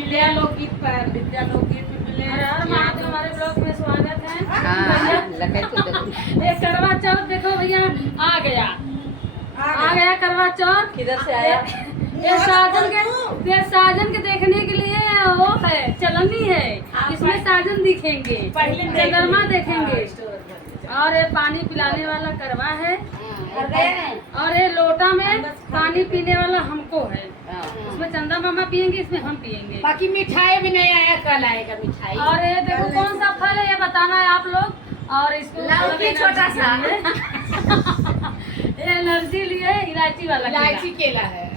विद्या लोकगीत पर विद्या लोकगीत में मिले। हमारे ब्लॉग में स्वागत है। ये करवा चौथ देखो भैया आ गया करवा चौथ। किधर से आया? ये साजन के देखने के लिए वो है चलनी है। इसमें साजन दिखेंगे, चंद्रमा देखेंगे और ये पानी पिलाने वाला करवा है और ये लोटा में पानी पीने वाला हमको है। इसमें चंदा मामा पियेंगे, इसमें हम पियेंगे। बाकी मिठाई भी नहीं आया, कल आएगा मिठाई। और ये देखो कौन सा फल है ये बताना है आप लोग। और इसको छोटा सा ये एनर्जी लिए इलायची वाला इलायची केला है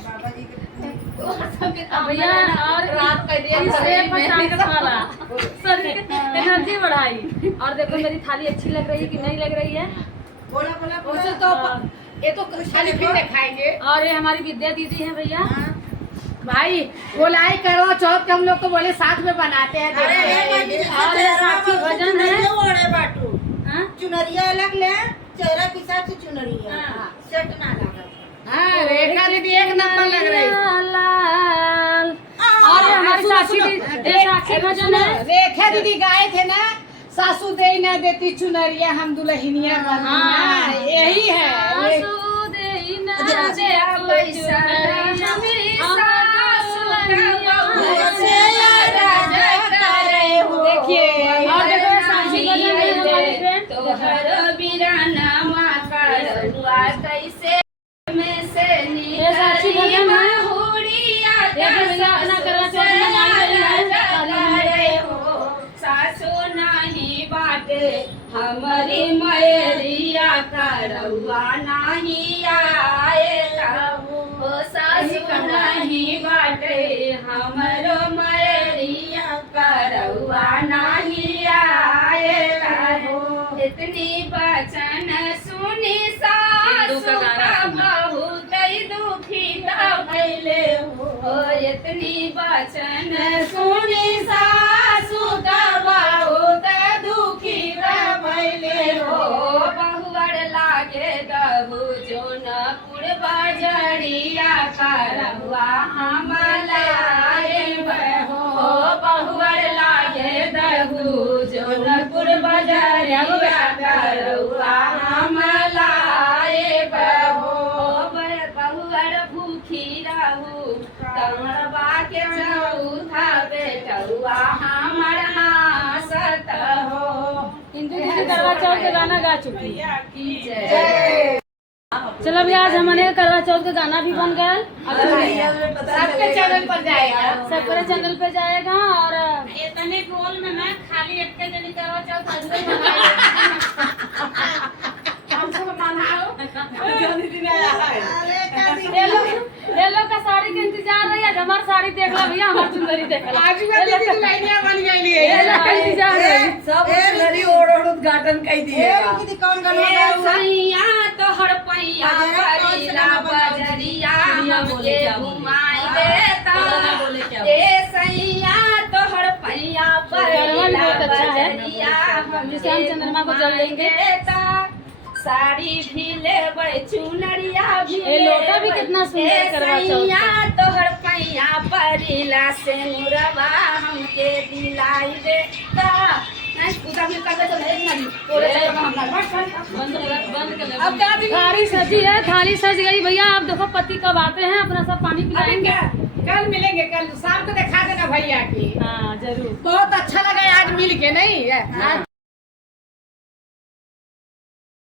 भैया। और एनर्जी बढ़ाई। और देखो मेरी थाली अच्छी लग रही है कि नहीं लग रही है? उसे तो ये तो खाली फिर खाएंगे। और ये हमारी विद्या दीदी है भैया। भाई गोलाई करो चौथ के हम लोग तो बोले साथ में बनाते हैं। और ये साथी भजन है। हाँ? चुनरिया अलग ले, चेहरा के हिसाब से चुनरिया सेट ना लगा। हाँ, रेखा दीदी एक नंबर लग रही। और हमारी साक्षी भजन है। रेखा दीदी गाए थे ना, सासू दे न देती चुनरिया हम दुल्हनिया बना। यही है। देखिए हमारी मैरिया करौआ नहीं आएगा, हो सासु नहीं बाटे हमारो मैरिया करौआ नहीं आएगा। इतनी बचन सुनी सासु का बहुत दुखी भैले हो। इतनी बचन सुनी सासु का बहुत दुखी भैले हो। बहुवर लागे गबू जोनपुर बजरिया करवा हम लाए हो। बहुवर लागे गबू जोनपुर बजरिया करवा हम लाए हो। बहुवर भूखी रहू तमरवा के चौथा बेटुआ हमर हासत हो। हिंदू दीदी करवा चौथ के गाना गा चुकी है। चलो भैया आज हमारे करवा चौथ का गाना भी बन गया। सबके चैनल पर जाएगा, सबके चैनल पे जाएगा। और इतने गोल में मैं खाली एक जनी करवा चौथ ये लोग का साड़ी के इंतजार रही है। हमारी साड़ी देख लो भैया, हमारी चुंदरी देख लो। आज भी लाइनिया बन गई है। ये लोग का इंतजार है। सब चुनरी ओढ़ उद्घाटन कर दिएगा। कौन गाना सैया तो हर पैया करीला बजरिया हमके घुमाई देता। ए सैया तो हर पैया करीला बजरिया जिसे हम चंद्रमा को जल लेंगे। साड़ी भी लेबै चुनरिया भी। ये लोटा भी कितना सुंदर करवा चौथ का। तोहर पैया परिला से मुरवा हमके दिलाई देता। अब थाली सजी है, थाली सज गई भैया। आप देखो पति कब आते हैं, अपना सब पानी पिलाएंगे। कल मिलेंगे, कल शाम को दिखा देना भैया की। हाँ जरूर। बहुत अच्छा लगा आज मिल के। नहीं